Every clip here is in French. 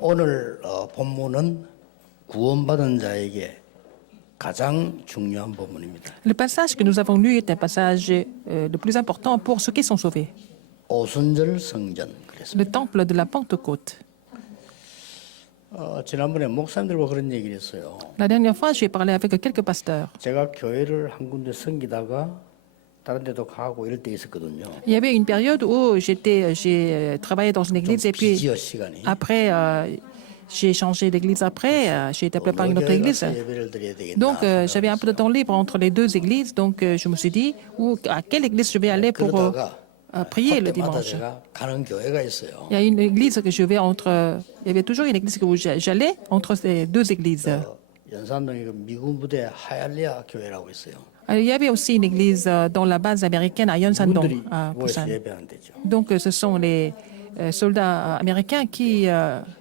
오늘 본문은 구원받은 자에게 가장 중요한 본문입니다. Le passage que nous avons lu est un passage le plus important pour ceux qui sont sauvés. 오순절 성전 그래서 Le temple de la Pentecôte. 지난번에 목사님들과 그런 얘기를 했어요. La dernière fois, j'ai parlé avec quelques pasteurs. 제가 교회를 한 군데 섬기다가 다른 데도 가고 이럴 때 있었거든요. Il y avait une période où j'ai travaillé dans une église et puis 비지어 시간이 après, j'ai changé d'église après, j'ai été appelé par une autre 교회 église. 가서 예배를 드려야 되겠다. Donc, j'avais un peu de temps libre entre les deux églises, donc je me suis dit, à quelle église je vais aller pour 그러다가 prier le 그때마다 dimanche. 제가 가는 교회가 있어요. Il y a une église que je vais entre, il y avait toujours une église où j'allais entre ces deux églises. 연산동에 그 미군 부대 하얄리아 교회라고 있어요. Il y avait aussi une église dans la base américaine à Yonsandong, 군들이 à 모여서 Busan. 예배하는 데죠. Donc, ce sont les soldats américains qui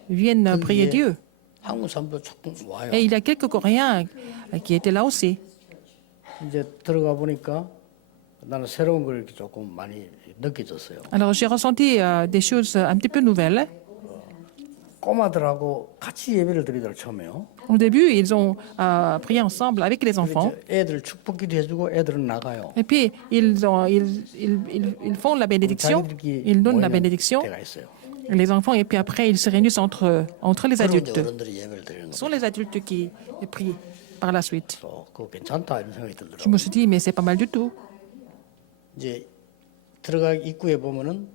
viennent prier Dieu. 한국 사람도 조금 와요. Et il y a quelques Coréens qui étaient là aussi. 이제 들어가 보니까 나는 새로운 걸 이렇게 조금 많이 느껴졌어요. Alors, j'ai ressenti des choses un petit peu nouvelles. 꼬마들하고 같이 예배를 드리더라고요, 처음에요. Au début, ils ont prié ensemble avec les enfants. 이제 애들 축복기도 해주고 애들은 나가요. Et puis, ils font la bénédiction, ils donnent la bénédiction, 때가 있어요. les enfants, et puis après, ils se réunissent entre les 그리고 이제 adultes. 어른들이 예배를 드리는 Ce 거. sont les adultes qui prient par la suite. 그거 괜찮다 이런 생각이 Je 들더라고요. me suis dit, mais c'est pas mal du tout. 이제 들어가 입구에 보면은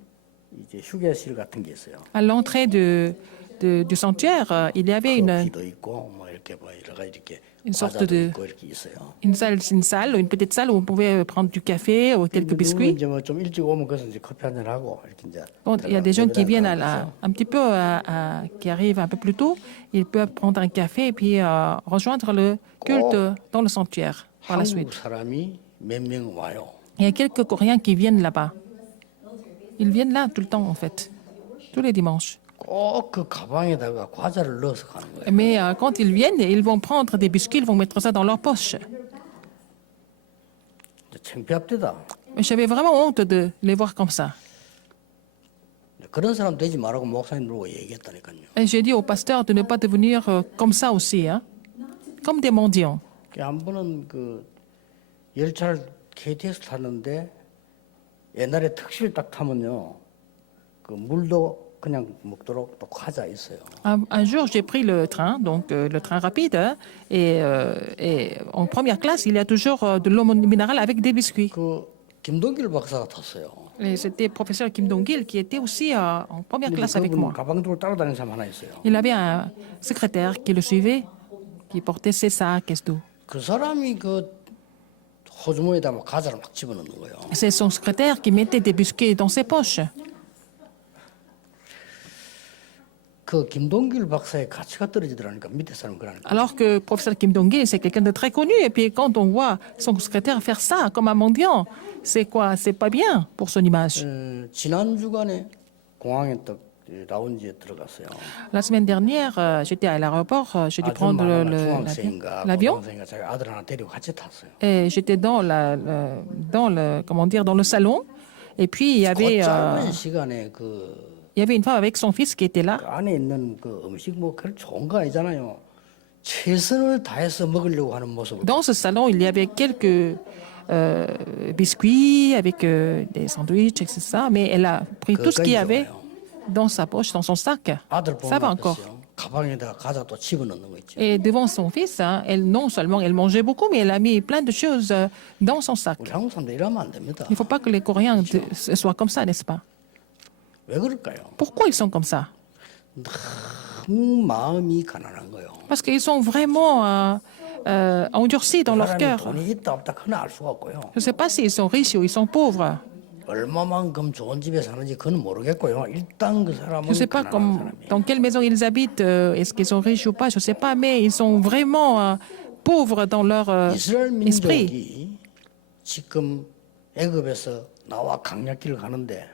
이제 휴게실 같은 게 있어요. À l'entrée du sanctuaire, il y avait 기도 있고 뭐 이렇게 뭐 여러 가지 이렇게 une sorte 과자도 de 있고 이렇게 있어요. une salle, une petite salle où on pouvait prendre du café ou quelques 누구는 biscuits. 이제 뭐좀 일찍 오면 거기서 이제 커피 한잔 하고 이렇게 이제 Quand il y a des jeunes qui viennent un petit peu, qui arrivent un peu plus tôt, ils peuvent prendre un café et puis rejoindre le culte dans le sanctuaire par la suite. 한국 사람이 몇 명 와요. Il y a quelques Coréens qui viennent là-bas. Ils viennent là tout le temps, en fait, tous les dimanches. 꼭 그 가방에다가 과자를 넣어서 가는 거예요. Mais quand ils viennent, ils vont prendre des biscuits, ils vont mettre ça dans leur poche. 창피합니다. J'avais vraiment honte de les voir comme ça. 그런 사람 되지 말라고 목사님들고 얘기했다니까요. Et j'ai dit au pasteur de ne pas devenir comme ça aussi, hein, comme des mendiants. 한 번은 그 열차를 KTX 탔는데 옛날에 특실 딱 타면요, 그 물도 그냥 먹도록 또 과자 있어요. Un jour, j'ai pris le train, donc le train rapide, hein, et en première classe, il y a toujours de l'eau minérale avec des biscuits. 그 김동길 박사가 탔어요. Et c'était professeur Kim Dong-il qui était aussi en première 근데 classe avec 그분 moi. 가방 들고 따라다니는 사람 하나 있어요. Il avait un secrétaire qui le suivait, qui portait ses sacs et tout. 그 사람이 그 호주머니에다 막 과자를 막 집어넣는 거예요. C'est son secrétaire qui mettait des biscuits dans ses poches. 그 김동길 박사의 가치가 떨어지더라니까 밑에 사람 그러니까. Alors que professeur Kim Dong-il, c'est quelqu'un de très connu. Et puis quand on voit son secrétaire faire ça comme un mendiant, c'est quoi? C'est pas bien pour son image. 지난 주간에 공항에 또 라운지에 들어갔어요. La semaine dernière, j'étais à l'aéroport, j'ai dû prendre 중학생인가 l'avion. 고등학생인가 자기 아들 하나 데리고 같이 탔어요. Et j'étais dans le salon. Et puis il y 그 avait, 짧은 시간에 그 il y avait une femme avec son fils qui était là. 안에 있는 그 음식 뭐 그런 좋은 거 아니잖아요. 최선을 다해서 먹으려고 하는 모습을. Dans ce salon, il y avait quelques biscuits avec des sandwichs, etc. Mais elle a pris tout ce qu'il y avait dans sa poche, dans son sac. 아들 Ça va 보면 encore. 어땠어요? 가방에다가 과자 또 집어넣는 거 있죠. Et devant son fils, hein, non seulement elle mangeait beaucoup, mais elle a mis plein de choses dans son sac. 우리 한국 사람들 이러면 안 됩니다. Il ne faut pas que les Coréens soient comme ça, n'est-ce pas? 왜 그럴까요? Pourquoi ils sont comme ça? 너무 마음이 가난한 거예요. Parce qu'ils sont vraiment endurcis dans leur 사람이 cœur. 돈이 있다 없다 그건 알 수가 없고요. Je ne sais pas s'ils sont riches ou ils sont pauvres. 얼마만큼 좋은 집에 사는지 그건 모르겠고요. 일단 그 사람은 Je ne sais pas 가난한 사람이에요. dans quelle maison ils habitent, est-ce qu'ils sont riches ou pas, je ne sais pas, mais ils sont vraiment pauvres dans leur 이스라엘 esprit. 민족이 지금 애굽에서 나와 강약길을 가는데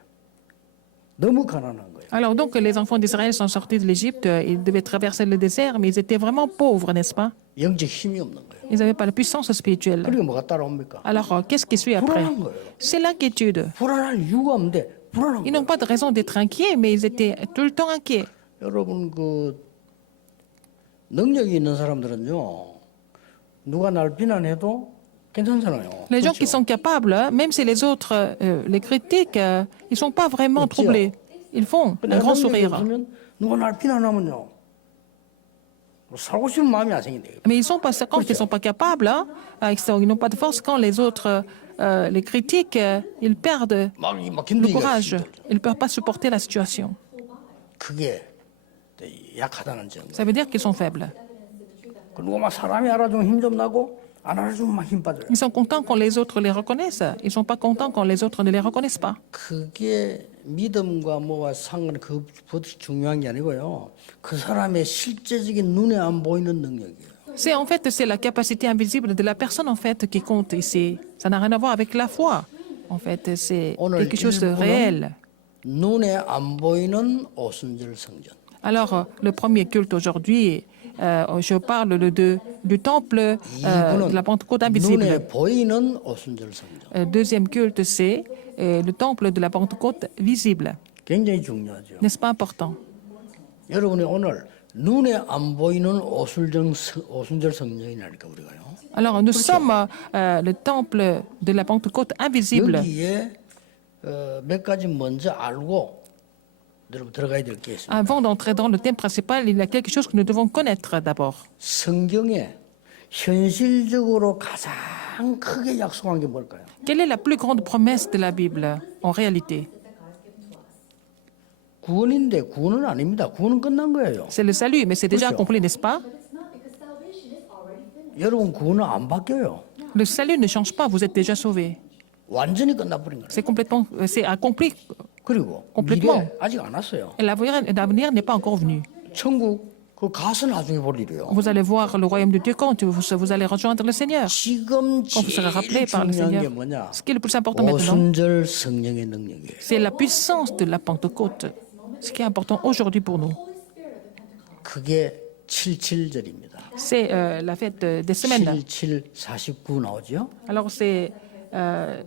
너무 가난한 거예요. Alors donc les enfants d'Israël sont sortis de l'Égypte, ils devaient traverser le désert, mais ils étaient vraiment pauvres, n'est-ce pas? 영적 힘이 없는 거예요. Ils n'avaient pas la puissance spirituelle. 그러니까 뭐가 따라옵니까? Alors qu'est-ce qui suit après? 불안한 거예요. C'est l'inquiétude. 불안할 이유가 없는데 불안한 Ils 거예요. n'ont pas de raison d'être inquiets, mais ils étaient tout le temps inquiets. 여러분 그 능력이 있는 사람들은요. 누가 날 비난해도 괜찮잖아요. Les gens qui 그렇죠? sont capables, même si les autres les critiquent, ils ne sont pas vraiment 그렇죠. troublés. Ils font un 내가 grand 능력이 sourire. 없으면 누가 날 비난하면요. 살고 싶은 마음이 안 생긴대요. Mais ils sont pas, quand ils ne sont pas capables, hein, ils n'ont pas de force, quand les autres les critiquent, ils perdent 막 le 견디기가 courage. 힘들죠. Ils ne peuvent pas supporter la situation. 그게 약하다는 증거. Ça veut dire qu'ils sont faibles. 누가 막 사람이 알아주면 힘 좀 나고 안 알아주면 막 힘 빠져요. Ils sont contents quand les autres les reconnaissent. Ils ne sont pas contents quand les autres ne les reconnaissent pas. 그게 믿음과 뭐와 상관 그것이 중요한 게 아니고요. 그 사람의 실제적인 눈에 안 보이는 능력이에요. C'est en fait c'est la capacité invisible de la personne en fait qui compte ici. Ça n'a rien à voir avec la foi. En fait, c'est 오늘 quelque chose de 일부는 réel. 눈에 안 보이는 오순절 성전. Alors, le premier culte aujourd'hui, je parle du temple de la Pentecôte invisible. 눈에 보이는 오순절 성전. Deuxième culte, c'est le temple de la Pentecôte visible. 굉장히 중요하죠. N'est-ce pas important? 여러분이 오늘 눈에 안 보이는 오순절 성전이라니까 우리가요. Alors, nous sommes le temple de la Pentecôte invisible. 여기에 몇 가지 먼저 알고 여러분 들어가야 될 게 있습니다. Avant d'entrer dans le thème principal, il y a quelque chose que nous devons connaître d'abord. 성경에 현실적으로 가장 크게 약속한 게 뭘까요? Quelle est la plus grande promesse de la Bible en réalité? 구원인데 구원은 아닙니다. 구원은 끝난 거예요. C'est le salut, mais c'est déjà 그렇죠. accompli, n'est-ce pas? 여러분 구원은 안 바뀌어요. Le salut ne change pas, vous êtes déjà sauvés. 완전히 끝나버린 거예요. C'est complètement, c'est accompli. 그리고 complètement. 미래 아직 안 왔어요. Et l'avenir n'est pas encore venu. 천국 그 가서 나중에 볼 일이에요. Vous allez voir le royaume de Dieu quand vous allez rejoindre le Seigneur. 지금 Quand vous serez rappelé 제일 par le 중요한 게 Seigneur. 뭐냐? Ce qui est le plus important maintenant, 오순절 성령의 능력이에요. c'est la puissance de la Pentecôte. Ce qui est important aujourd'hui pour nous, 그게 77절입니다. c'est la fête des semaines. 77, 49 나오죠? Alors c'est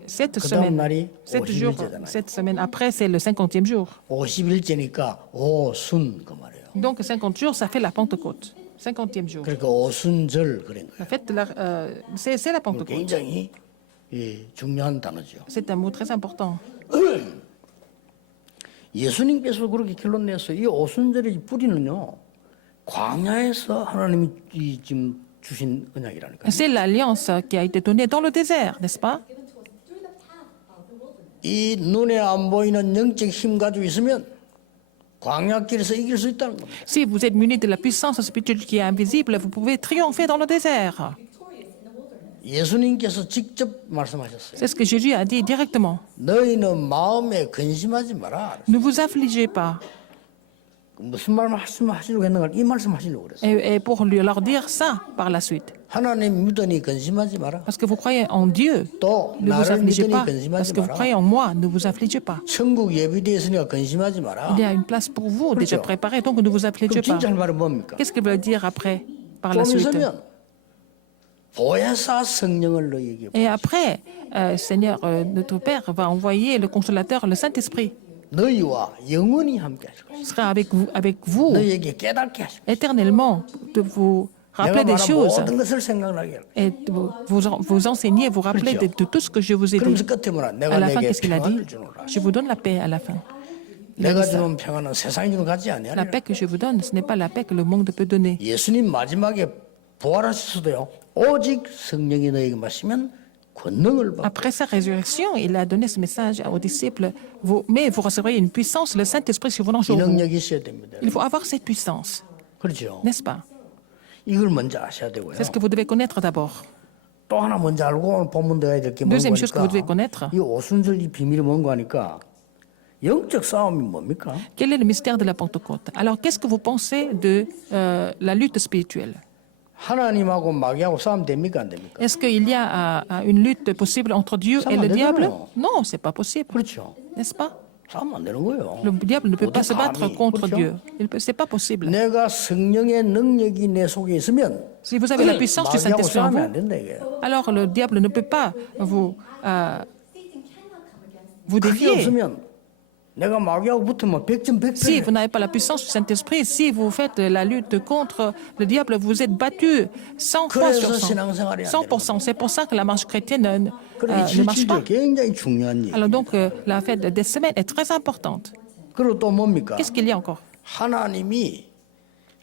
cette 그 다음 semaine, 날이 7 jours, 50일째잖아요. cette semaine après, c'est le 50e jour. 50일째니까 오순 그 말이에요. Donc 50 jours, ça fait la Pentecôte. 50e jour. 그러니까 오순절 그런 거예요. La fête, c'est la Pentecôte. 굉장히 중요한 단어죠. C'est un mot très important. 예수님께서 그렇게 결론 냈어요. 이 오순절의 뿌리는요. 광야에서 하나님이 지금 주신 언약이라니까요. C'est l'alliance qui a été donnée dans le désert, n'est-ce pas? 이 눈에 안 보이는 영적 힘 가지고 있으면 광야길에서 이길 수 있다는 겁니다. Si vous êtes muni de la puissance spirituelle qui est invisible, vous pouvez triompher dans le désert. 예수님께서 직접 말씀하셨어요. C'est ce que Jésus a dit directement. 너희는 마음에 근심하지 마라. Ne vous affligez pas. 무슨 말씀하시려고 했는가? 이 말씀하시려고 그랬어요. Et pour leur dire ça par la suite. 하나님 믿으니 근심하지 마라. Parce que vous croyez en Dieu, 또 ne vous 나를 affligez 믿으니 pas. Parce 근심하지 que vous 마라. croyez en moi, ne vous affligez pas. 천국 예비되어 있으니까 근심하지 마라. Il y a une place pour vous déjà 그렇죠. préparée, donc ne vous affligez 그럼 pas. 진짜 할 말은 뭡니까? Qu'est-ce qu'il veut dire après, par la 좀 suite? 있으면 보혜사 성령을 너희에게 Et après, Seigneur, notre Père va envoyer le consolateur, le Saint-Esprit. 너희와 영원히 함께 하실 것이다. Il sera avec vous 너희에게 깨닫게 하실 것이다. éternellement, de vous rappeler 내가 des 말한 choses 모든 것을 생각나게 할 것이다. et de vous enseigner, vous rappeler de tout ce que je vous ai dit. 그러면서 끝에 뭐라? À 내가 la fin, 내게 qu'est-ce qu'il a dit? 평안을 주노라. Je vous donne la paix à la fin. 내가 주는 평안은 세상이 주는 것 같지 La 아니하리라. paix que je vous donne, ce n'est pas la paix que le monde peut donner. 예수님 마지막에 부활하셨어도요. 오직 성령이 너희에게 마시면 권능을 받고 Après sa résurrection, il a donné ce message aux disciples. Mais vous recevrez une puissance, le Saint-Esprit survenant 이 sur vous. 능력이 있어야 됩니다. Il faut avoir cette puissance, 그렇죠. n'est-ce pas? 이걸 먼저 아셔야 되고요. C'est ce que vous devez connaître d'abord. 또 하나 먼저 알고 오늘 본문 들어가야 될 게 뭔가 Deuxième chose que vous devez 하니까 connaître. 이 오순절 이 비밀이 뭔가 하니까 영적 싸움이 뭡니까? Quel est le mystère de la Pentecôte? Alors, qu'est-ce que vous pensez de la lutte spirituelle? 하나님하고 마귀하고 싸움 됩니까 안 됩니까? Est-ce qu'il y a une lutte possible entre Dieu et le diable? Non, c'est pas possible, 그렇죠. n'est-ce pas? 싸움 안 되는 거예요. Le diable ne peut pas se 어떻게 battre 감히, contre 그렇죠? Dieu. C'est pas possible. 내가 성령의 능력이 내 속에 있으면 Si vous avez la puissance du 마귀하고 Saint-Esprit en 싸우면 vous, 안 된다 이게. alors le diable ne peut pas vous 그게 défier. 없으면 내가 마귀하고 붙으면 100점 Si 100패. vous n'avez pas la puissance du Saint-Esprit, si vous faites la lutte contre le diable, vous êtes battu 100 fois sur 그래서 100. 신앙생활이 안 되는 100%. C'est pour ça que la marche chrétienne 그래 이 ne marche pas. 7.7절 굉장히 중요한 얘기. Alors donc, la fête des semaines est très importante. 그리고 또 뭡니까? Qu'est-ce qu'il y a encore? 하나님이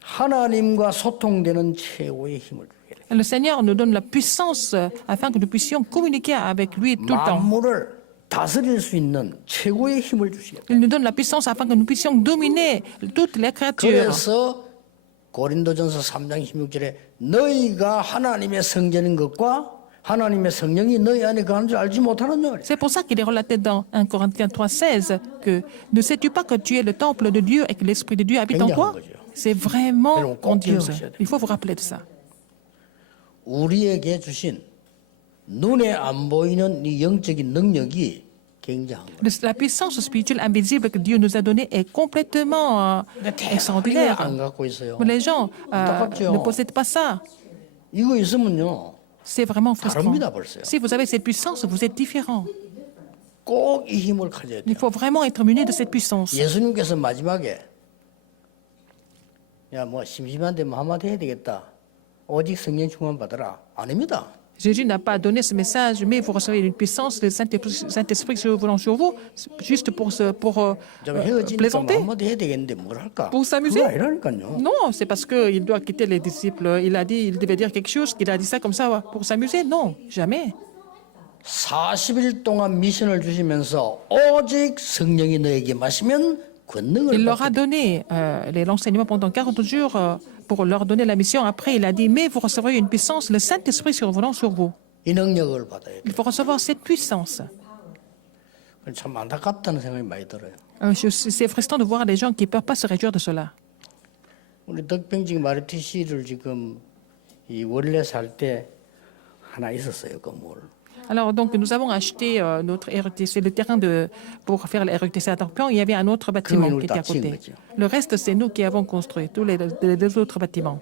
하나님과 소통되는 최고의 힘을 주게 돼. Le Seigneur nous donne la puissance afin que nous puissions communiquer avec lui tout le temps. 만물을 다스릴 수 있는 최고의 힘을 주시겠다. Il nous donne la puissance afin que nous puissions dominer toutes les créatures. 그래서 고린도전서 3장 16절에 너희가 하나님의 성전인 것과 하나님의 성령이 너희 안에 거하는 줄 알지 못하느냐. C'est pour ça qu'il est relaté dans 1 Corinthiens 3,16 que ne sais-tu pas que tu es le temple de Dieu et que l'Esprit de Dieu habite en toi? C'est vraiment grandiose. Il faut vous rappeler de ça. 우리에게 주신 눈에 안 보이는 이 영적인 능력이 굉장한 거예요. La puissance spirituelle invisible que Dieu nous a donnée est complètement 대부분 extraordinaire. 안 갖고 있어요. Mais les gens 안타깝죠. ne possèdent pas ça. 이거 있으면요. C'est vraiment frustrant. 다릅니다, 벌써요. Si vous avez cette puissance, vous êtes différent. 꼭 이 힘을 가져야 돼요. Il faut vraiment être muni de cette puissance. 예수님께서 마지막에 야 뭐 심심한데 뭐 한마디 해야 되겠다. 오직 성령 충만 받아라. 아닙니다. Jésus n'a pas donné ce message, mais vous recevez une puissance, le Saint-Esprit survolant sur vous, juste pour 좀 헤어지니까 뭐 plaisanter, 한마디 해야 되겠는데 뭘 할까? pour s'amuser. 그거 아니라니까요. Non, c'est parce qu'il doit quitter les disciples. Il a dit, il devait dire quelque chose, qu'il a dit ça comme ça pour s'amuser. Non, jamais. 40일 동안 미션을 주시면서 오직 성령이 너에게 마시면 권능을 Il leur 받게 a donné l'enseignement pendant 40 jours pour leur donner la mission. Après, il a dit, mais vous recevrez une puissance, le Saint-Esprit survolant sur vous. 이 능력을 받아야 돼. Il faut recevoir cette puissance. 참 안타깝다는 생각이 많이 들어요. C'est frustrant de voir les gens qui ne peuvent pas se réjouir de cela. 우리 덕병직 마르티시를 지금 이 원래 살 때 하나 있었어요, 건물. Alors, donc, nous avons acheté notre RTC, le terrain pour faire la RTC à Torpion. Il y avait un autre bâtiment qui était à côté. Le reste, c'est nous qui avons construit tous les autres bâtiments.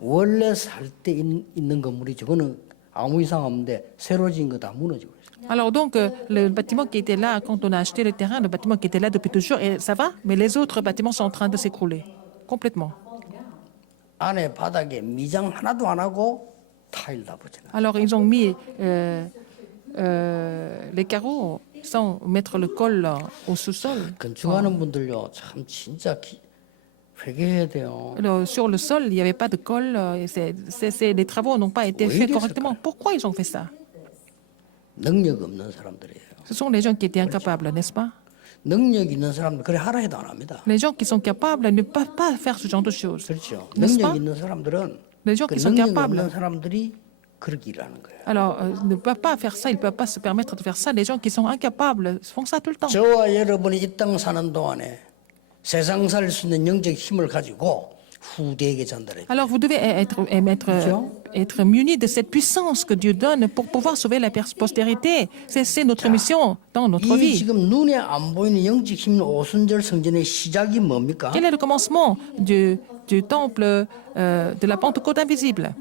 원래 살 때 있는 건물이 저거는 아무 이상 없는데 새로 지은 거 다 무너지고 있어요. Alors, donc, le bâtiment qui était là, quand on a acheté le terrain, le bâtiment qui était là depuis toujours, et ça va, mais les autres bâtiments sont en train de s'écrouler complètement. 안에 바닥에 미장 하나도 안 하고 타일 다 붙여놔. Alors, ils ont mis les carreaux sans mettre le col au sous-sol. 건축하는 분들요, 참 진짜 회개해야 돼요. Alors, sur le sol, il n'y avait pas de colle. Les travaux n'ont pas été faits correctement. Pourquoi ils ont fait ça? 능력 없는 사람들이에요. Ce sont les gens qui étaient incapables, n'est-ce pas? 능력 있는 사람들 그래 하라 해도 안 합니다. Les gens qui sont capables ne peuvent pas faire ce genre de choses. 그렇죠. N'est-ce pas? 능력 있는 사람들은 Les gens 그 qui sont 능력 capables, 없는 사람들이 그렇게 일하는 거예요. alors, ne peuvent pas faire ça, ils ne peuvent pas se permettre de faire ça. Les gens qui sont incapables font ça tout le temps. 저와 여러분이 이 땅 사는 동안에 세상 살 수 있는 영적 힘을 가지고 후대에게 전달해. Alors, vous devez être munis de cette puissance que Dieu donne pour pouvoir sauver la postérité. C'est notre mission dans notre 이 vie. 지금 눈에 안 보이는 영적 힘 오순절 성전의 시작이 뭡니까? Quel est le commencement du temple de la Pentecôte invisible?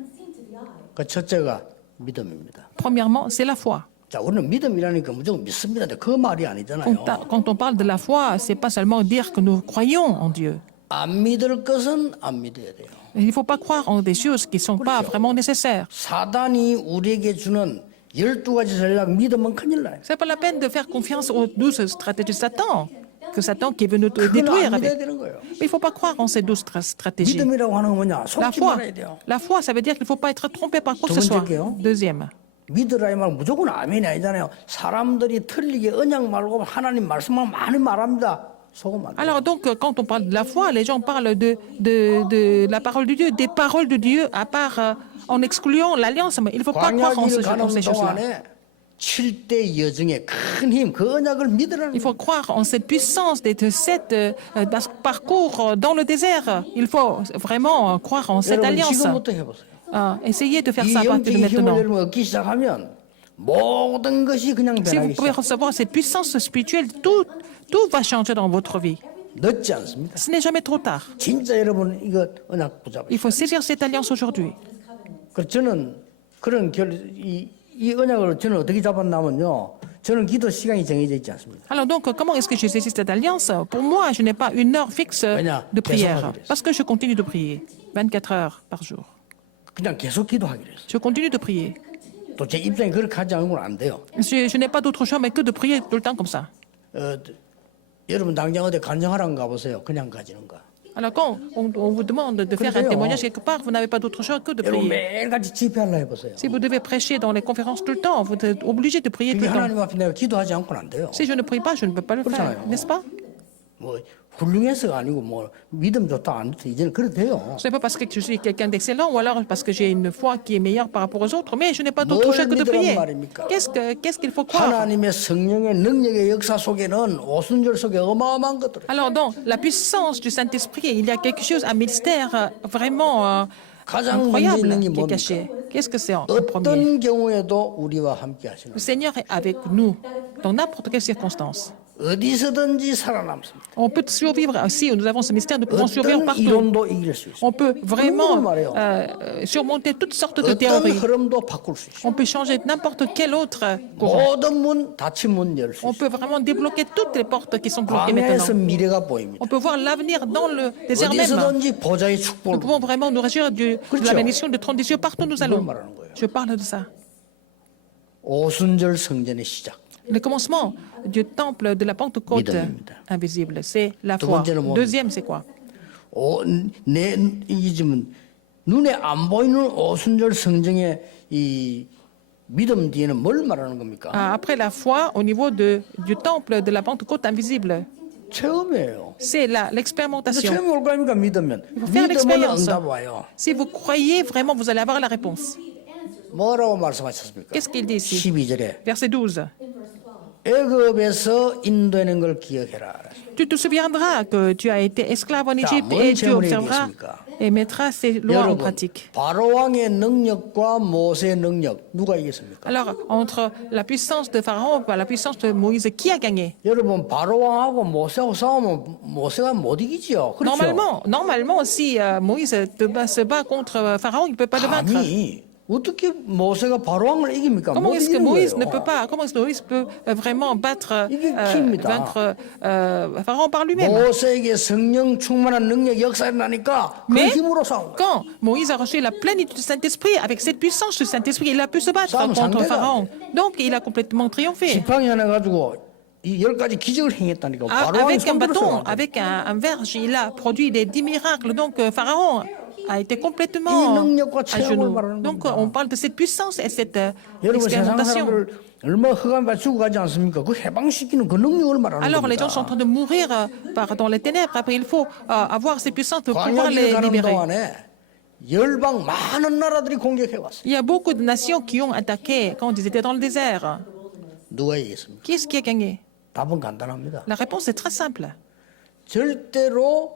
그 첫째가 믿음입니다. Premièrement, c'est la foi. 자, 우리는 믿음이라니까 무조건 믿습니다. 그 말이 아니잖아요. Quand on parle de la foi, c'est pas seulement dire que nous croyons en Dieu. 안 믿을 것은 안 믿어야 돼요. Il ne faut pas croire en des choses qui ne sont pas vraiment nécessaires. 사단이 우리에게 주는 12가지 전략 믿으면 큰일 나요. C'est pas la peine de faire confiance aux 12 stratégies de Satan, que Satan qui veut nous 그걸 détruire 안 믿어야 avec. 되는 거예요. Mais il ne faut pas croire en ces 12 stratégies. 믿음이라고 하는 건 뭐냐? La 속지 foi, 말아야 돼요. la foi, ça veut dire qu'il ne faut pas être trompé par quoi que ce 두 soit. 번째게요. Deuxième. 믿으라 이 말 무조건 아멘이 아니잖아요. 사람들이 틀리게 언약 말고 하나님 말씀만 많이 말합니다. 속으면 안 돼요. Alors donc, quand on parle de la foi, les gens parlent de la parole de Dieu, des paroles de Dieu, à part en excluant l'alliance. Mais il ne faut pas croire en 광야길을 가는 ces choses-là. 동안에 7대 여정의 큰 힘, 그 언약을 믿으라는 Il faut croire en cette puissance de cet parcours dans le désert. Il faut vraiment croire en cette 여러분 alliance. 지금부터 해보세요. Essayez de faire 이 ça à partir de 영적인 힘을 maintenant. 여러분 얻기 시작하면 모든 것이 그냥 Si vous 변하기 pouvez 시작. recevoir cette puissance spirituelle, tout va changer dans votre vie. 늦지 않습니다. Ce n'est jamais trop tard. 진짜 여러분 이거 언약 붙잡으세요. Il faut saisir cette alliance aujourd'hui. 그래서 저는 그런 이 언약을 저는 어떻게 잡았냐면요. 저는 기도 시간이 정해져 있지 않습니다. Alors donc, comment est-ce que je saisis cette alliance? Pour moi, je n'ai pas une heure fixe de prière, parce que je continue de prier 24 heures par jour. 그냥 계속 기도하기로 했어요. Je continue de prier. 또 제 입장이 그렇게 하지 않으면 안 돼요. Je n'ai pas d'autre choix mais que de prier tout le temps comme ça. 여러분 당장 어디 간증하라고 가보세요. 그냥 가지는가. Alors quand on vous demande de faire un témoignage quelque part, vous n'avez pas d'autre choix que de 여러분 prier. 매일같이 집회하려 해보세요. Si vous devez prêcher dans les conférences tout le temps, vous êtes obligé de prier tout 그게 le temps. 하나님 앞에 내가 기도하지 않고는 안 돼요. Si je ne prie pas, je ne peux pas le faire, n'est-ce pas? 뭐 훌륭해서가 아니고 뭐 믿음 좋다 안 좋다 이제는 그래도 돼요. Ce n'est pas parce que je suis quelqu'un d'excellent ou alors parce que j'ai une foi qui est meilleure par rapport aux autres, mais je n'ai pas d'autre choix que de prier. Qu'est-ce qu'il faut croire? 하나님의 성령의 능력의 역사 속에는 오순절 속에 어마어마한 것들. Alors, dans la puissance du Saint-Esprit, il y a quelque chose, un mystère vraiment incroyable qui est caché. Qu'est-ce que c'est en premier? 어떤 경우에도 우리와 함께 하시는 Le Seigneur est avec nous dans n'importe quelle circonstance. 어디서든지 살아남습니다. On peut survivre aussi, nous avons ce mystère de pouvoir survivre 어떤 partout. 이론도 이길 수 있습니다. On peut vraiment 말해요. surmonter toutes sortes de 어떤 théories. 흐름도 바꿀 수 있어요. On peut changer n'importe quel autre courant. 모든 문 닫힌 문 열 수 On 있어요. peut vraiment débloquer toutes les portes qui sont bloquées 광야에서 maintenant. 미래가 보입니다. On peut voir l'avenir dans le désert même. 어디서든지 보좌의 Nous 축복을 pouvons vraiment nous réjouir de la bénédiction de trône des cieux partout où nous allons. 말하는 거예요. Je parle de ça. 오순절 성전의 시작. Le commencement du temple de la Pentecôte 믿음입니다. invisible, c'est la 두 foi. 번째는 뭡니까? Deuxième, c'est quoi? 이게 지금 눈에 안 보이는 오순절 성정의 이 믿음 뒤에는 뭘 말하는 겁니까? Après la foi, au niveau du temple de la Pentecôte invisible, 체험이에요. c'est l'expérimentation. 체험이 올 거 아닙니까? 믿으면. faire 믿으면 l'expérience. 응답 와요. Si vous croyez vraiment, vous allez avoir la réponse. 뭐라고 말씀하셨습니까? Qu'est-ce qu'il dit ici? 12절에 Verset 12. 애굽에서 인도하는 걸 기억해라. Tu te souviendras que tu as été esclave en Égypte 뭔 et tu 체험을 observeras 얘기했습니까? et mettras ces lois en 여러분, pratique. 바로 왕의 능력과 모세의 능력 누가 이겼습니까? Alors, entre la puissance de Pharaon et la puissance de Moïse, qui a gagné? 여러분 바로 왕하고 모세하고 싸우면 모세가 못 이기지요. 그렇죠? Normalement, si Moïse se bat contre Pharaon, il ne peut pas le vaincre. 아니 어떻게 모세가 바로 왕을 이깁니까? Comment 못 est-ce que 이기는 Moïse 거예요. ne peut pas, comment est-ce que Moïse peut vraiment 킵니다. vaincre Pharaon par lui-même? 모세에게 성령 충만한 능력 역사가 나니까 그 Mais 힘으로 싸운 거예요. quand Moïse a reçu la plénitude du Saint-Esprit, avec cette puissance du Saint-Esprit, il a pu se battre 싸움 contre 상대가 Pharaon. Donc, il a complètement triomphé. 지팡이 하나 가지고 이 10가지 기적을 행했다니까. 바로 왕이 Avec un bâton, 손들었어요. avec un verge, il a produit les 10 miracles. Donc, Pharaon a été 이 complètement 능력과 à 체험을 genoux. 말하는 Donc, 겁니다. on parle de cette puissance et cette 여러분 세상 expérimentation. 사람들 얼마나 흑암에 빠지고 가지 않습니까? 그 해방시키는 그 능력을 말하는 Alors, les gens 겁니다. sont en train de mourir dans les ténèbres. Après, il faut avoir ces puissances pour pouvoir 광야길을 les 가는 libérer. 동안에 열방 많은 나라들이 공격해 왔어요. Il y a beaucoup de nations qui ont attaqué quand ils étaient dans le désert. 누가 이겼습니까? Qui est-ce qui a gagné? 답은 간단합니다. La réponse est très simple. 절대로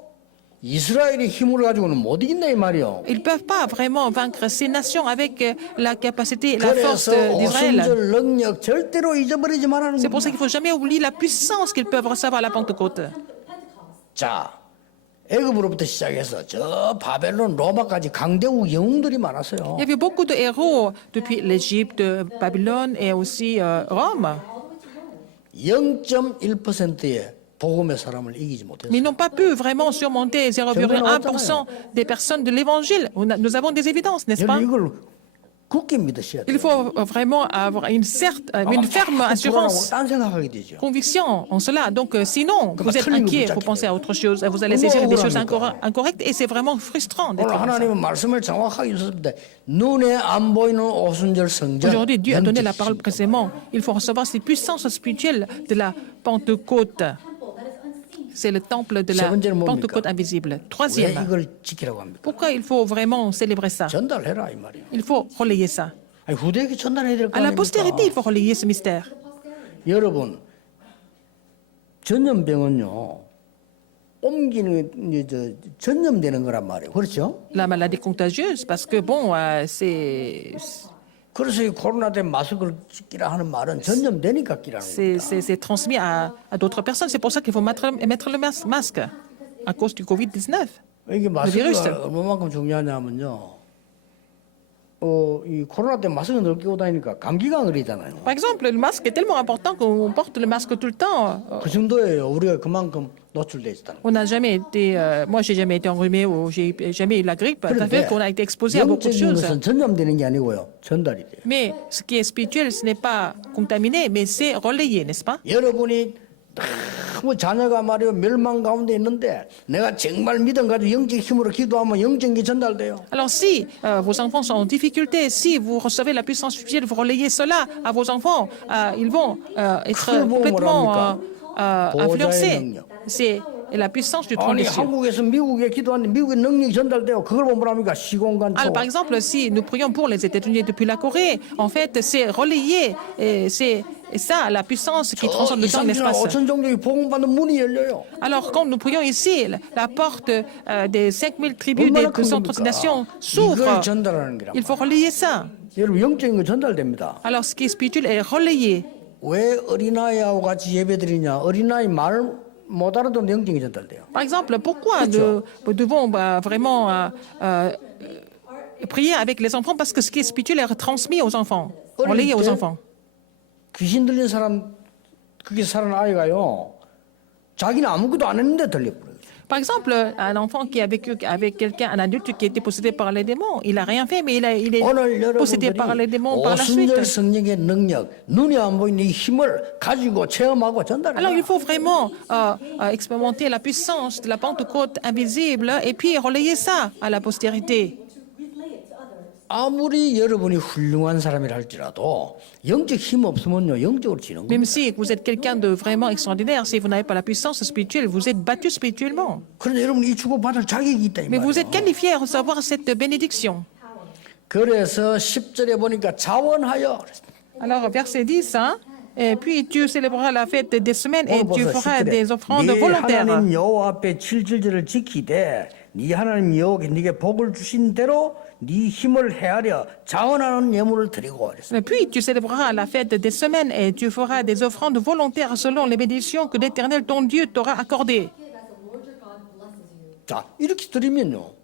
이스라엘의 힘을 가지고는 못 이긴다 이 말이요. Ils ne peuvent pas vraiment vaincre ces nations avec la capacité, la force 그래서 d'Israël. 오순절 능력 절대로 잊어버리지 말라는 C'est pour ça 겁니다. qu'il ne faut jamais oublier la puissance qu'ils peuvent recevoir à la Pentecôte. 자, 애굽으로부터 시작해서 저 바벨론, 로마까지 강대국 영웅들이 많았어요. Il y avait beaucoup de héros depuis l'Égypte, Babylone et aussi Rome. 0.1%의 복음의 사람을 이기지 Mais 못했어요. ils n'ont pas pu vraiment surmonter 0,1% des personnes de l'Évangile. Nous avons des évidences, n'est-ce pas? 여러분 이걸 굳게 믿으셔야 돼요. Il faut vraiment avoir une ferme assurance, 딴 생각하게 되죠. conviction en cela. Donc, sinon, vous êtes inquiet, vous pensez à autre chose, vous allez saisir des choses incorrectes et c'est vraiment frustrant d'être 오늘 comme ça. 하나님은 말씀을 정확하게 주셨습니다. 눈에 안 보이는 오순절 성전. Aujourd'hui, Dieu a donné la parole précisément. Il faut recevoir ces puissances spirituelles de la Pentecôte. C'est le temple de la Pentecôte invisible. 왜 Troisième, 이걸 지키라고 합니까? pourquoi il faut vraiment célébrer ça? 전달해라 이 말이에요. Il faut relayer ça. 아니, 후대에게 전달해야 될 거 À la 아닙니까? postérité, il faut relayer ce mystère. 여러분 전염병은요 옮기는 전염되는 거란 말이에요. 그렇죠? La maladie contagieuse, parce que bon, 그래서 이 코로나 때 마스크를 끼라 하는 말은 전염되니까 끼라는 겁니다. c'est transmis à d'autres personnes. C'est pour ça qu'il faut mettre le masque à cause du Covid-19. 이게 virus. 마스크가 얼마만큼 중요하냐면요. 이 코로나 때 마스크 늘 끼고 다니니까 감기가 걸리잖아요. Par exemple, le masque est tellement important qu'on porte le masque tout le temps. 그 정도예요. 우리가 그만큼 노출돼 있다는. On n'a jamais été, moi j'ai jamais été enrhumé ou j'ai jamais eu la grippe. Ça fait qu'on a été exposé à beaucoup de 영적인 choses. 것은 전염되는 게 아니고요. 전달이 돼요. Mais ce qui est spirituel, ce n'est pas contaminé, mais c'est relayé, n'est-ce pas? 여러분이 너무 자녀가 말이요 멸망 가운데 있는데 내가 정말 믿음 가지고 영적 힘으로 기도하면 영적인 게 전달돼요. Alors si vos enfants sont en difficulté, si vous recevez la puissance spirituelle, vous relayez cela à vos enfants, ils vont être complètement influencés. C'est la puissance du trône 아니 des cieux. 한국에서 미국에 기도하는데 미국의 능력이 전달돼요. 그걸 보면 뭐랍니까? 시공간 Alors, 초. par exemple, si nous prions pour les États-Unis depuis la Corée, en fait, c'est relayé, et c'est ça la puissance qui transcende le temps et 2,3천 l'espace. 5천 종족이 복음받는 문이 열려요. Alors, quand nous prions ici, la porte des 5000 tribus des 230 nations s'ouvre. 이걸 전달하는 거란 Il faut relayer ça. 여러분 영적인 거 전달됩니다. Alors, ce qui est spirituel est relayé. 왜 어린아이하고 같이 예배드리냐? 어린아이 말 못 알아도 영적인 게 전달돼요. Par exemple, pourquoi nous devons vraiment prier avec les enfants? Parce que ce qui est spirituel est transmis aux enfants, relayé aux enfants. 귀신 들린 사람 그게 살아난 아이가요. 자기는 아무것도 안 했는데 들려버려요. Par exemple, un enfant qui a vécu avec quelqu'un, un adulte qui était possédé par les démons, il n'a rien fait, mais il est 오늘 possédé par les démons par la suite. 오순절 성령의 능력, 눈이 안 보이는 이 힘을 가지고 체험하고 전달해요. Alors il faut vraiment expérimenter la puissance de la Pentecôte invisible et puis relayer ça à la postérité. 아무리 여러분이 훌륭한 사람이라 할지라도 영적 힘 없으면요 영적으로 지는 거예요. Même si vous êtes quelqu'un de vraiment extraordinaire, si vous n'avez pas la puissance spirituelle, vous êtes battu spirituellement. 그런데 여러분 이 주고받을 자격이 있다 이 Mais vous êtes 말이에요. qualifié à recevoir cette bénédiction. 그래서 10절에 보니까 자원하여 Alors verset 10, hein? Et puis tu célébreras la fête des semaines et tu 벌써 feras 10절에 des offrandes 네 volontaires. 하나님 여호와 앞에 7절절을 지키되 네 하나님 여호와께 네게 복을 주신 대로 네 힘을 헤아려 자원하는 예물을 드리고 그랬어요. Et puis tu célébreras la fête des semaines et tu feras des offrandes volontaires selon les bénédictions que l'Éternel ton Dieu t'aura accordées. 자 이렇게 드리면요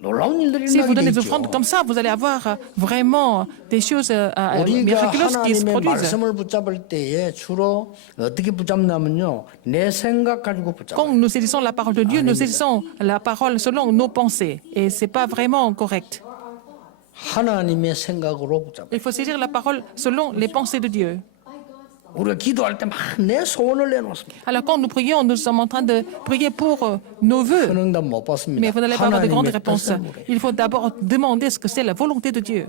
놀라운 일들이 Si vous donnez des 일어나게 offrandes 되죠. comme ça, vous allez avoir vraiment des choses 우리가 miraculeuses qui se 하나님의 produisent. 말씀을 붙잡을 때에 주로 어떻게 붙잡냐면요 내 생각 가지고 Quand 붙잡아요. nous saisissons la parole de Dieu, nous saisissons la parole selon nos pensées. Et ce n'est pas vraiment correct. 하나님의 생각으로 붙잡아요. Il faut saisir la parole selon les pensées de Dieu. 우리가 기도할 때 막 내 소원을 내놓습니다. Alors quand nous prions, nous sommes en train de prier pour nos vœux. 그능답 못 받습니다. Mais vous n'allez pas avoir de grandes 하나님의 réponses. 뜻을 물어요. Il faut d'abord demander ce que c'est la volonté de Dieu.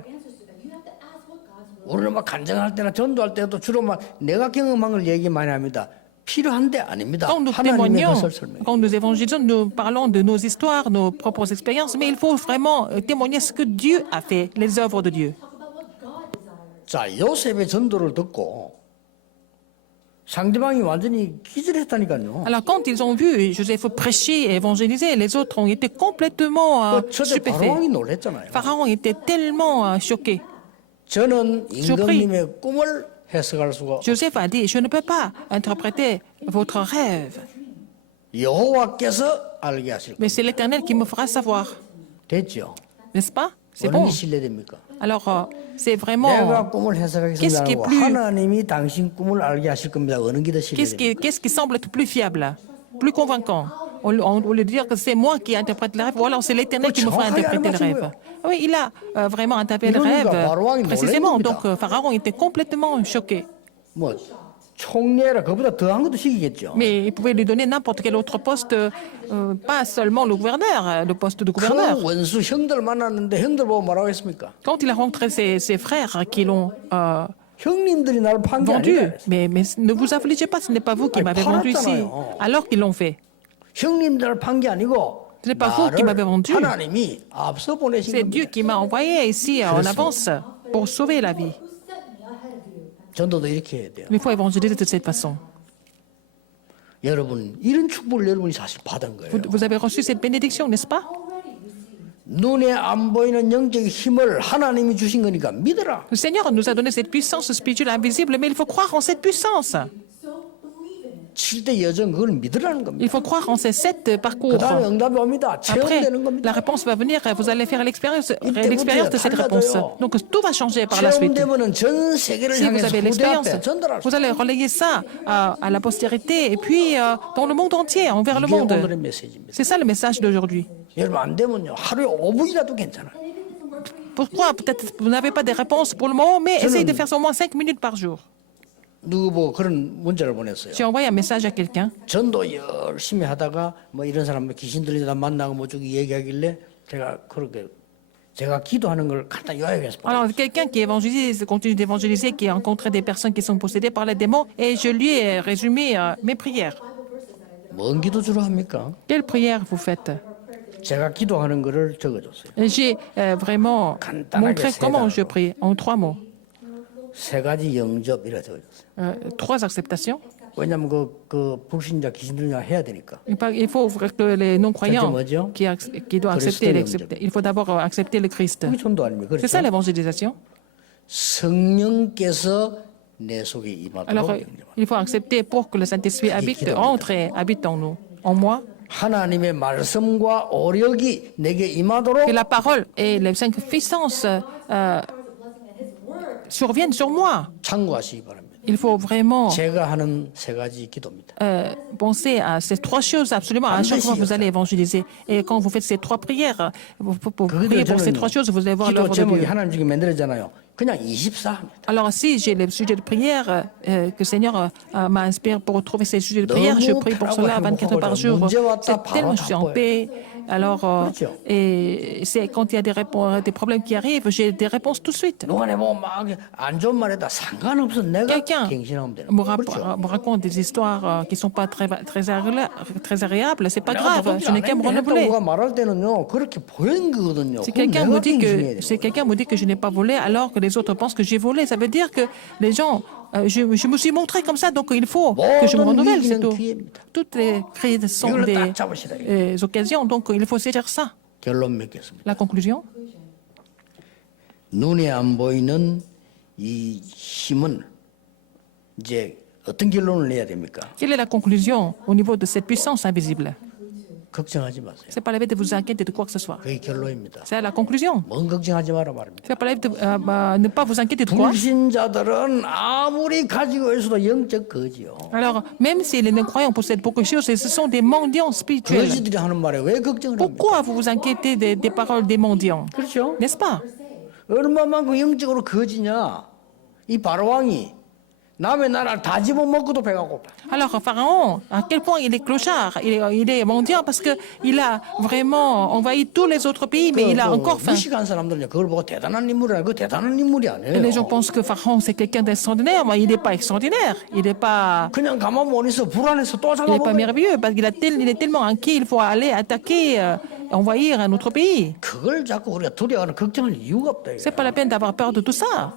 우리는 막 간증할 때나 전도할 때도 주로 막 내가 경험한 걸 얘기 많이 합니다. 필요한데 아닙니다. Quand nous 하나님의 témoignons, 것을 설명해요. quand nous évangélisons, nous parlons de nos histoires, nos propres expériences, mais il faut vraiment témoigner ce que Dieu a fait, les œuvres de Dieu. 자, 요셉의 전도를 듣고 상대방이 완전히 기절했다니까요. Alors quand ils ont vu Joseph prêcher et évangéliser, les autres ont été complètement 첫째 stupéfaits. 바로왕이 놀랬잖아요. Pharaon était tellement choqué. 저는 surpris. 임금님의 꿈을 해석할 수가 없어요. Joseph a dit, je ne peux pas interpréter votre rêve, 여호와께서 알게 하실 거예요. mais c'est l'Éternel qui me fera savoir. 됐죠? N'est-ce pas? C'est 어느 bon. 게 신뢰됩니까? Alors, c'est 내가 vraiment... 꿈을 해석하겠습니다. Qu'est-ce qui est 하고 plus- 하나님이 당신 꿈을 알게 하실 겁니다. 어느 게 더 Qu'est-ce 신뢰됩니까? qu'est-ce qui semble être plus fiable, plus convaincant? Au lieu de dire que c'est moi qui interprète le rêve, ou alors c'est l'Éternel qui me fera interpréter le rêve. Oui, il a vraiment interprété le rêve précisément. Donc, Pharaon était complètement choqué. 뭐 총리라 그보다 더한 것도 시키겠죠. Mais il pouvait lui donner n'importe quel autre poste, pas seulement le gouverneur, le poste de gouverneur. 그 원수 형들 만났는데 형들 보고 뭐라고 했습니까? Quand il a rencontré ses frères qui l'ont 형님들이 나를 판 게 vendu, 아니다. mais ne vous affligez pas, ce n'est pas vous qui m'avez vendu ici, alors qu'ils l'ont fait. 형님들을 판 게 아니고 Ce n'est pas vous qui m'avez vendu. 하나님이 앞서 보내신 C'est 겁니다. Dieu qui m'a envoyé ici en avance pour sauver la vie. 전도도 이렇게 해야 돼요. Il faut évangéliser de cette façon. 여러분 이런 축복을 여러분이 사실 받은 거예요. Vous avez reçu cette bénédiction, n'est-ce pas? 눈에 안 보이는 영적 힘을 하나님이 주신 거니까 믿어라. Le Seigneur nous a donné cette puissance spirituelle invisible, mais il faut croire en cette puissance. 7대 여정 그걸 믿으라는 겁니다. Il faut croire en ces 7 parcours. 그다음에 응답이 옵니다. Après, 체험되는 겁니다. la réponse va venir, vous allez faire l'expérience de cette réponse. Donc tout va changer par la suite. 체험되면은 전 세계를 Si vous 향해서 avez 후대 l'expérience, 앞에 전달할 수 vous allez relayer ça à la postérité et puis dans le monde entier, envers le 이게 monde. 오늘의 메시지입니다. C'est ça le message d'aujourd'hui. 여러분 안 되면요 하루에 5분이라도 괜찮아요. Pourquoi? Peut-être vous n'avez pas de réponse pour le moment, mais essayez de faire ça au moins 5 minutes par jour. 누구 보고 그런 문자를 보냈어요. J'ai envoyé un message à quelqu'un. 전도 열심히 하다가 뭐 이런 사람 귀신 들리다 만나고 뭐 저기 얘기하길래 제가 그렇게 제가 기도하는 걸 간단히 요약해서 Alors, quelqu'un qui évangélise, continue d'évangéliser, qui a rencontré des personnes qui sont possédées par les démons, et je lui ai résumé mes prières. 뭔 기도 주로 합니까? Quelle prière vous faites? 제가 기도하는 거를 적어줬어요. Et j'ai vraiment montré comment je prie en 3 mots. 3가지 영접이라 적어줬어요. 3 acceptations. 왜냐하면 그 불신자 귀신 들리냐 해야 되니까. Il faut que les non-croyants 뭐죠? qui doivent accepter, il faut d'abord accepter le Christ. 그게 전도 아닙니까? C'est ça 그렇죠? l'évangélisation. 성령께서 내 속에 Alors, 임하도록 il faut accepter pour que le Saint-Esprit entre et habite en nous, en moi. 하나님의 말씀과 오력이 내게 임하도록 Que la parole et les 5 puissances surviennent sur moi. 참고하시기 바랍니다. Il faut vraiment 제가 하는 3가지 기도입니다. penser à ces 3 choses absolument à chaque fois que vous allez évangéliser. Et quand vous faites ces 3 prières, vous priez pour ces 3 choses, vous allez voir 기도 l'œuvre de 제목이 Dieu. 하나님 중에 만들었잖아요. 그냥 24 합니다. Alors, si j'ai les sujets de prière que le Seigneur m'a inspiré pour trouver ces sujets de prière, je prie pour cela 24 heures par jour. C'est tellement je suis en paix. Alors, et c'est quand il y a des problèmes qui arrivent, j'ai des réponses tout de suite. 누가 내보고 막안 좋은 말 했다 상관없어. 내가 Quelqu'un 갱신하면 되는 me, 거예요. 그렇죠? me raconte des histoires qui ne sont pas très agréables, c'est pas grave, je n'ai qu'à me renouveler. 누가 말할 때는요 그렇게 보이는 거거든요. Si 그럼 quelqu'un 내가 me dit 갱신해야 que, 돼요. si quelqu'un me dit que je n'ai pas volé alors que les autres pensent que j'ai volé, ça veut dire que les gens, je me suis montré comme ça, donc il faut que je me renouvelle, c'est tout. Toutes les crises sont 이걸로 des 딱 잡으시라. occasions, donc il faut saisir ça. 결론 맺겠습니다. La conclusion? 눈에 안 보이는 이 힘은 이제 어떤 결론을 내야 됩니까? Quelle est la conclusion au niveau de cette puissance invisible? 걱정하지 마세요. C'est pas la peine de vous inquiéter de quoi que ce soit. 그게 결론입니다. C'est la conclusion. 뭔 걱정하지 마라 말입니다. C'est pas la peine de ne pas vous inquiéter de quoi. 불신자들은 아무리 가지고 있어도 영적 거지요. Alors, même si les non-croyants possèdent beaucoup de choses, ce sont des mendiants spirituels. 거지들이 하는 말에 왜 걱정을 합니까? Pourquoi vous vous inquiétez des paroles des mendiants? 그렇죠? N'est-ce pas? 얼마만큼 영적으로 거지냐? 이 바로왕이 남의 나라를 다 집어먹고도 배가 고파. Alors, Pharaon, à quel point il est clochard, il est mendiant parce qu'il a vraiment envahi tous les autres pays, mais il a encore faim. 무식한 사람들은 그걸 보고 대단한 인물이라 그 대단한 인물이 Et les gens 아니에요. pensent que Pharaon, c'est quelqu'un d'extraordinaire, mais il n'est pas extraordinaire. Il n'est pas 그냥 가만 못 있어 불안해서 또 잡아먹어요. merveilleux parce qu'il il est tellement inquiet, il faut aller attaquer, envahir un autre pays. 그걸 자꾸 우리가 두려워하는 걱정할 이유가 없다. C'est pas la peine d'avoir peur de tout ça,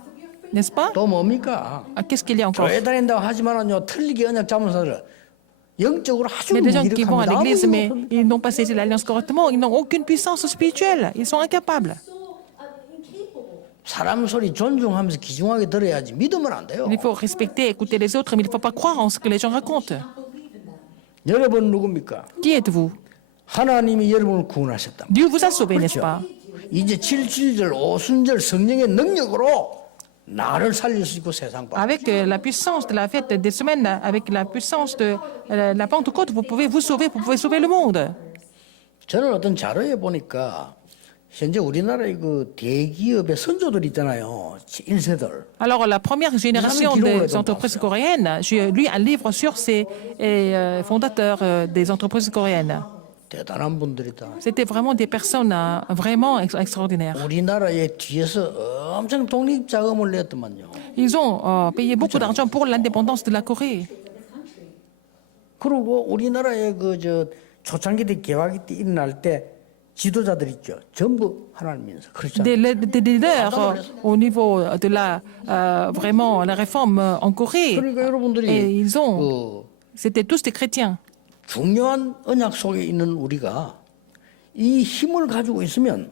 n'est-ce pas? 또 뭡니까? Qu'est-ce qu'il y a encore? 교회 다닌다고 하지만은요 틀리게 언약 잡은 사람들 영적으로 아주 Il y a des gens qui vont à 무기력합니다. l'église, 아무 mais 이유 없습니다. ils n'ont pas saisi l'alliance correctement, ils n'ont aucune puissance spirituelle, ils sont incapables. 사람 소리 존중하면서 귀중하게 들어야지 믿으면 안 돼요. Il faut respecter, écouter les autres, mais il ne faut pas croire en ce que les gens racontent. 여러분 누굽니까? Qui êtes-vous? 하나님이 여러분을 구원하셨다. Dieu vous a sauvé, n'est-ce pas? 이제 7.7절 오순절 성령의 능력으로 나를 살릴 수 있고 세상 봐. Avec la puissance de la fête des semaines, avec la puissance de la Pentecôte, vous pouvez vous sauver, vous pouvez sauver le monde. 저는 어떤 자료에 보니까 현재 우리나라의 그 대기업의 선조들 있잖아요. 1세들. Alors, la première génération des entreprises coréennes, j'ai lu un livre sur ces fondateurs des entreprises coréennes. 대단한 분들이다. C'était vraiment des personnes vraiment extraordinaires. 우리나라의 뒤에서 엄청 독립 자금을 냈더만요. Ils ont payé beaucoup d'argent pour l'indépendance de la Corée. 그리고 우리나라의 그 초창기 때 개화기 때 일어날 때 지도자들 있죠. 전부 하나님 믿어서 그렇잖아요. Des leaders au niveau de vraiment la réforme en Corée. 그러니까 여러분들이 Et ils ont, c'était tous des chrétiens. 중요한 언약 속에 있는 우리가 이 힘을 가지고 있으면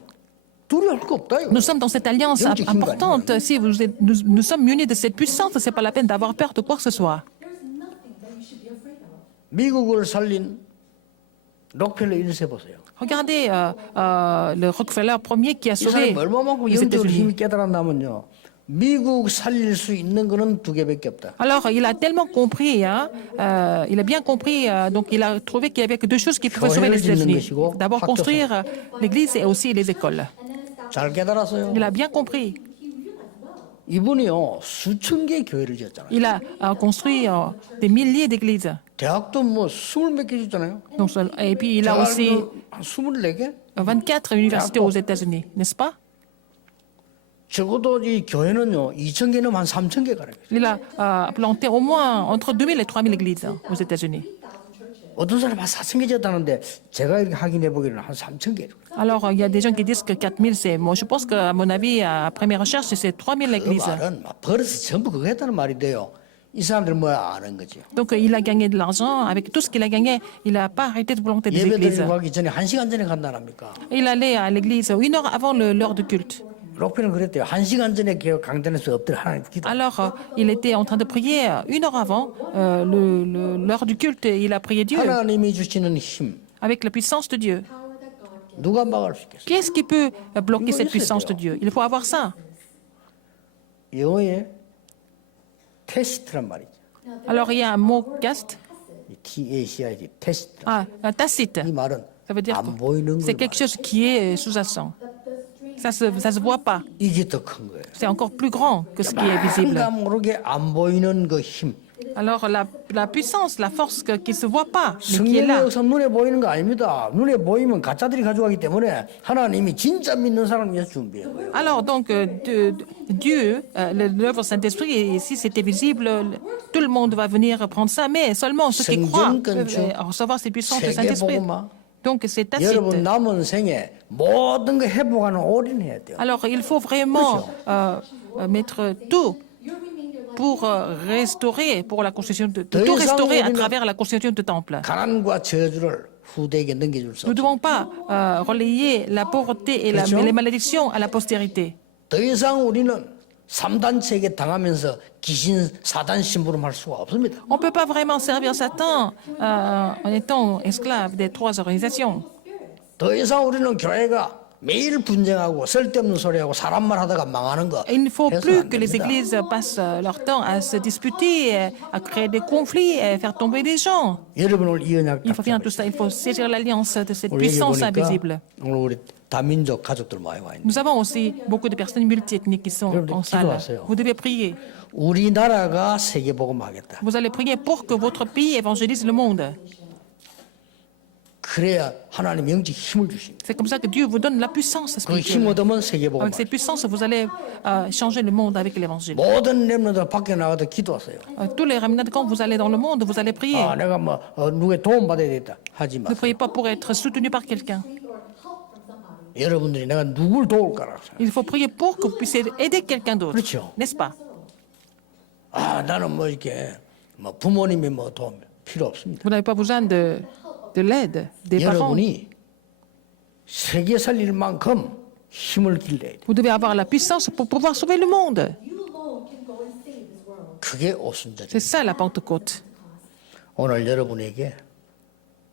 두려울 거 없다. Nous sommes dans cette alliance importante. Si nous sommes munis de cette puissance, c'est pas la peine d'avoir peur de quoi que ce soit. 미국을 살린 록펠러 1세 보세요. Regardez le Rockefeller premier qui a 이 sauvé 사람이 얼마만큼 les 영적으로 États-Unis. 힘이 깨달았냐면요. 미국 살릴 수 있는 거는 두 개밖에 없다. Alors, il a tellement compris, hein, il a bien compris, donc il a trouvé qu'il n'y avait que deux choses qui pouvaient sauver les États-Unis. D'abord, construire l'église et aussi les écoles. 잘 깨달았어요. Il a bien compris. 이분이요 수천 개 교회를 지었잖아요. Il a construit des milliers d'églises. 대학도 뭐 20몇 개 짓잖아요. Donc, et puis, il a aussi 한 24개? 24 universités aux États-Unis, n'est-ce pas? 적어도 이 교회는요 2,000개는 한 3,000개 가라. Il a planté au moins entre 2000 et 3000 églises aux États-Unis. 어떤 사람은 한 4,000개 지었다는데 제가 이렇게 확인해 보기로는 한 3,000개. Alors, il y a des gens qui disent que 4000, c'est... Moi, je pense qu'à mon avis, à première recherche, c'est 3000 그 églises. 말은 막 버릇이 전부 그거 했다는 말이 돼요. 이 사람들 뭐 아는 거죠. Donc, il a gagné de l'argent. Avec tout ce qu'il a gagné, il n'a pas arrêté de planter des églises. 예배 드리고 가기 전에 1시간 전에 간다랍니까? Il allait à l'église 1 heure avant l'heure de culte. 록펠은 그랬대요. 1시간 전에 강단에서 엎드려 하나님 기도. Alors, il était en train de prier 1 heure avant l'heure du culte. Il a prié Dieu 하나님이 주시는 힘 avec la puissance de Dieu. 누가 막을 수 있겠어요? Qui est-ce qui peut bloquer cette puissance de Dieu? Il faut avoir ça. 영어에 테스트란 말이죠. Alors, il y a un mot caste. TACIT 테스트. Tacite. 이 말은 Ça veut dire 안 보이는 que c'est 걸 quelque chose qui est sous-jacent. Ça se voit pas. 이게 더 큰 거예요. C'est encore plus grand que ce qui est visible. 뭔가 모르게 안 보이는 그 힘. Alors, la puissance, la force qui ne se voit pas, mais qui est 성령의 là. 역사 눈에 보이는 거 아닙니다. 눈에 보이면 가짜들이 가져가기 때문에 하나님이 진짜 믿는 사람 위해서 준비한 거예요. Alors, donc, Dieu, l'œuvre Saint-Esprit, et si c'était visible, tout le monde va venir prendre ça, mais seulement ceux qui croient peuvent recevoir ces puissances du Saint-Esprit. Donc, c'est 여러분 tacite. 남은 생에 모든 거 회복하는 올인해야 돼요. Alors, il faut vraiment mettre tout pour restaurer, pour la construction de tout restaurer à travers la construction du temple. 가난과 저주를 후대에게 넘겨줄 수 Nous ne 없어요. devons pas relayer la pauvreté et les malédictions à la postérité. 더 이상 우리는 3단체에게 당하면서 귀신 사단 심부름할 수가 없습니다. On ne peut pas vraiment servir Satan en étant esclave des trois organisations. 더 이상 우리는 교회가 매일 분쟁하고 쓸데없는 소리하고 사람만 하다가 망하는 거 Et il ne faut 해서는 plus 안 que les 됩니다. églises passent leur temps à se disputer, à créer des conflits, à faire tomber des gens. 여러분을 이 언약 Il faut faire tout ça. Il faut saisir l'alliance de cette 우리 여기 puissance 보니까 invisible. 오늘 우리 다민족 가족들 많이 와 있네. Nous avons aussi beaucoup de personnes multiethniques qui sont en salle. Vous devez prier. 우리나라가 세계복음하겠다. Vous allez prier pour que votre pays évangélise le monde. 그래야 하나님 영적 힘을 주십니다. C'est comme ça que Dieu vous donne la puissance 그 힘 spirituelle. 얻으면 세계복음. Avec cette puissance, vous allez changer le monde avec l'évangile. 모든 렘너들 밖에 나가서 기도하세요. Tous les remnants, quand vous allez dans le monde, vous allez prier. 아, 내가 뭐 누구의 도움 받아야 되겠다 하지 마. Ne priez pas pour être soutenu par quelqu'un. 여러분들이 내가 누굴 도울까라. Il faut prier pour que vous puissiez aider quelqu'un d'autre. 그렇죠. N'est-ce pas? 아, 나는 뭐 이렇게 뭐 부모님의 뭐 도움 필요 없습니다. Vous n'avez pas besoin de l'aide des parents. 여러분이 세계 살릴 만큼 힘을 길러야 돼. Vous devez avoir la puissance pour pouvoir sauver le monde. 그게 오순절이. C'est ça la Pentecôte. 오늘 여러분에게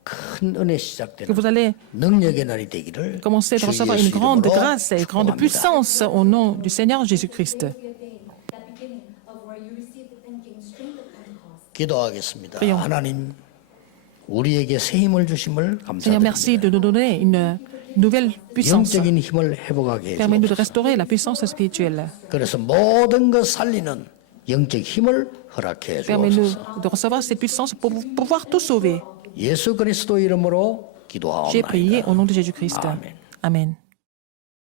큰 은혜 Que 시작되는 vous allez 능력의 날이 되기를 commencer de 주 recevoir 예수 une grande 이름으로 grâce et une grande 축복합니다. puissance au nom du Seigneur Jésus-Christ. 기도하겠습니다. Prions. 하나님 우리에게 새 힘을 주심을 Seigneur, merci 감사드립니다. de nous donner une nouvelle puissance. 영적인 힘을 회복하게 Permets-nous de 해주옵소서. restaurer la puissance spirituelle. 그래서 모든 것 살리는 영적 힘을 허락해 Permets-nous 주옵소서. de recevoir cette puissance pour pouvoir tout sauver. 예수 그리스도 이름으로 J'ai prié 기도하옵나이다. au nom de Jésus-Christ. Amen. Amen.